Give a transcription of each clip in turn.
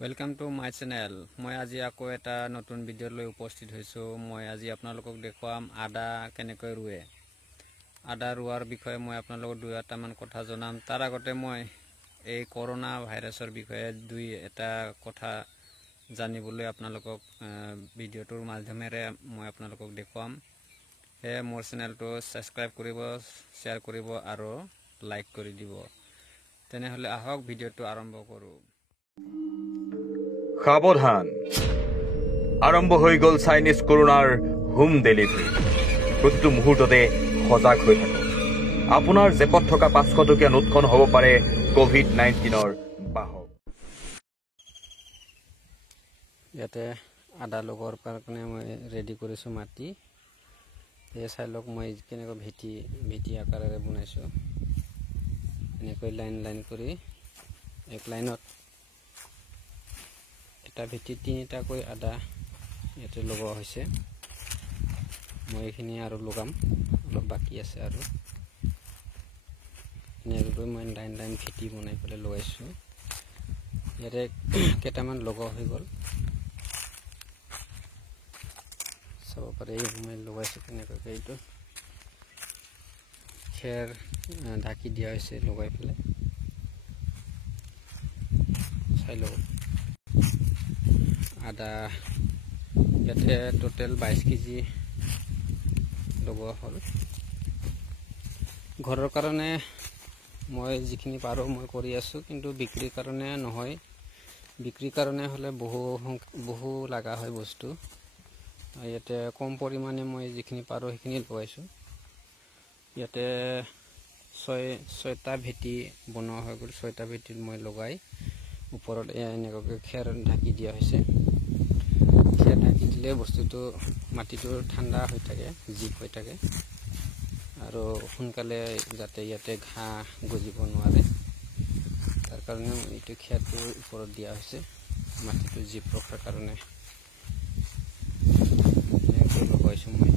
Welcome to my channel. मैं आज आको एटा नतुन भिडिओ লৈ उपस्थित হৈছো। मैं आज আপোনালোকক দেখুৱাম আদা কেনেকৈ ৰুৱে। আদা ৰুৱাৰ বিষয়ে মই আপোনালোকক দুই এটা মান কথা জনাম। তাৰ আগতে মই এই কৰোনা ভাইৰাছৰ বিষয়ে দুই এটা কথা জানিবলৈ আপোনালোকক ভিডিওটোৰ মাধ্যমেৰে মই আপোনালোকক দেখুৱাম। হে মোৰ চেনেলটো সাবস্ক্ৰাইব কৰিব, শেয়াৰ কৰিব আৰু লাইক কৰি দিব। তেনেহলে আহক ভিডিওটো আৰম্ভ কৰো। সাবধান, আৰম্ভ হৈ গল চাইনিজ কৰোনাৰ হোম ডেলিভাৰী। প্ৰতিটো মুহূৰ্ততে সজাগ হৈ থাকক। আপোনাৰ জেপত থকা 500 টকীয়া নোটখন হ'ব পাৰে কোভিড-19ৰ বাহক। ইয়াতে আদা লগৰ কাৰণে মই ৰেডি কৰিছো মাটি। এই চাইলক মই কেনেকৈ ভেটি আকাৰেৰে বনাইছো। এনেকৈ লাইন লাইন কৰি এক লাইনত এটা ভেটি তিনিটাকৈ আদা ইয়াতে লগোৱা হৈছে। মই এইখিনি আৰু লগাম, অলপ বাকি আছে আৰু এনেকৈ মই লাইন লাইন ভেটি বনাই পেলাই লগাইছো। ইয়াতে কেইটামান লগোৱা হৈ গ'ল, চাব পাৰে। মই লগাইছো কেনেকৈ এইটো খেৰ ঢাকি দিয়া হৈছে লগাই পেলাই। চাই লওক আদা ইয়াতে টোটেল 22 কেজি লগোৱা হ'ল। ঘৰৰ কাৰণে মই যিখিনি পাৰো মই কৰি আছো, কিন্তু বিক্ৰীৰ কাৰণে নহয়। বিক্ৰীৰ কাৰণে হলে বহু লাগা হয় বস্তু। ইয়াতে কম পৰিমাণে মই যিখিনি পাৰো সেইখিনি লগাইছো। ইয়াতে ছয়টা ভেটি বনোৱা হৈ গ'ল। 6টা ভেটিত মই লগাই ওপৰত এনেকৈ খেৰ ঢাকি দিয়া হৈছে। খেৰ ঢাকি দিলে বস্তুটো মাটিটো ঠাণ্ডা হৈ থাকে, জিপ হৈ থাকে আৰু সোনকালে যাতে ইয়াতে ঘাঁহ গজিব নোৱাৰে, তাৰ কাৰণে এইটো খেৰটো ওপৰত দিয়া হৈছে মাটিটো জিপ ৰখাৰ কাৰণে। এনেকৈ লগাইছো মই।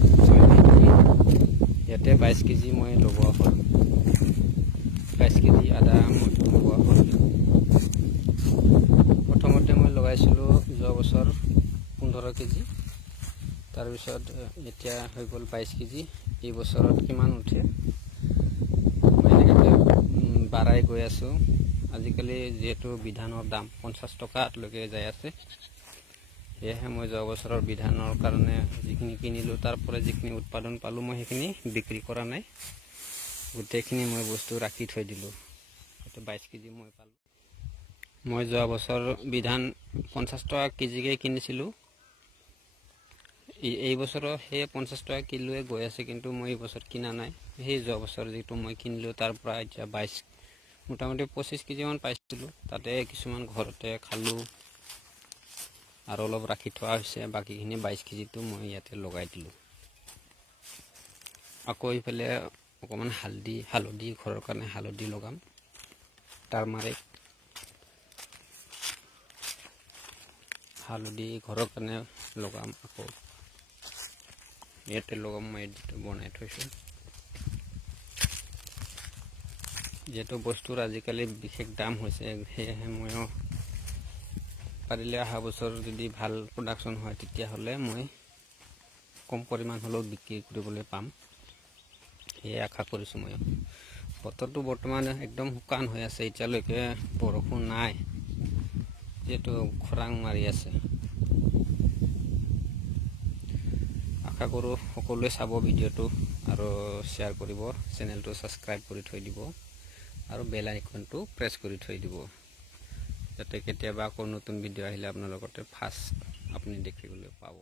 ইয়াতে 22 কেজি মই লগোৱা হ'ল। 22 কেজি আদা মই লগোৱা হ'ল। প্ৰথমতে মই লগাইছিলো যোৱা বছৰ 15 কেজি, তাৰপিছত এতিয়া হৈ গ'ল 22 কেজি। এই বছৰত কিমান উঠে মই এনেকৈ বাঢ়াই গৈ আছো। আজিকালি যিহেতু বিধানৰ দাম 50 টকালৈকে যাই আছে, সেয়েহে মই যোৱা বছৰৰ বিধানৰ কাৰণে যিখিনি কিনিলো তাৰ পৰা যিখিনি উৎপাদন পালো মই সেইখিনি বিক্ৰী কৰা নাই। গোটেইখিনি মই বস্তু ৰাখি থৈ দিলো। 22 কেজি মই পালো। মই যোৱা বছৰ বিধান 50 টকা কেজিকে কিনিছিলো। এই বছৰ সেই 50 টকা কিলোৱে গৈ আছে, কিন্তু মই এই বছৰ কিনা নাই। সেই যোৱা বছৰ যিটো মই কিনিলো তাৰ পৰা এতিয়া 22 মোটামুটি 25 কেজি মান পাইছিলো। তাতে কিছুমান ঘৰতে খালো আৰু অলপ ৰাখি থোৱা হৈছে। বাকিখিনি 22 কেজিটো মই ইয়াতে লগাই দিলো। আকৌ ইফালে অকমান হালধি ঘৰৰ কাৰণে হালধি লগাম, টাৰমাৰিক হালধি ঘৰৰ কাৰণে লগাম। আকৌ ইয়াতে লগাম। মই বনাই থৈছো। যেহেতু বস্তুৰ আজিকালি বিশেষ দাম হৈছে, সেয়েহে ময়ো পাৰিলে অহা বছৰ যদি ভাল প্ৰডাকশ্যন হয় তেতিয়াহ'লে মই কম পৰিমাণ হ'লেও বিক্ৰী কৰিবলৈ পাম, সেয়ে আশা কৰিছো। মই বতৰটো বৰ্তমান একদম শুকান হৈ আছে। এতিয়ালৈকে বৰষুণ নাই, যিহেতু খৰাং মাৰি আছে। আশা কৰোঁ সকলোৱে চাব ভিডিঅ'টো আৰু শ্বেয়াৰ কৰিব, চেনেলটো ছাবস্ক্ৰাইব কৰি থৈ দিব আৰু বেল আইকনটো প্ৰেছ কৰি থৈ দিব, যাতে কেতিয়াবা আকৌ নতুন ভিডিঅ' আহিলে আপোনালোকৰ ফাৰ্ষ্ট আপুনি দেখিবলৈ পাব।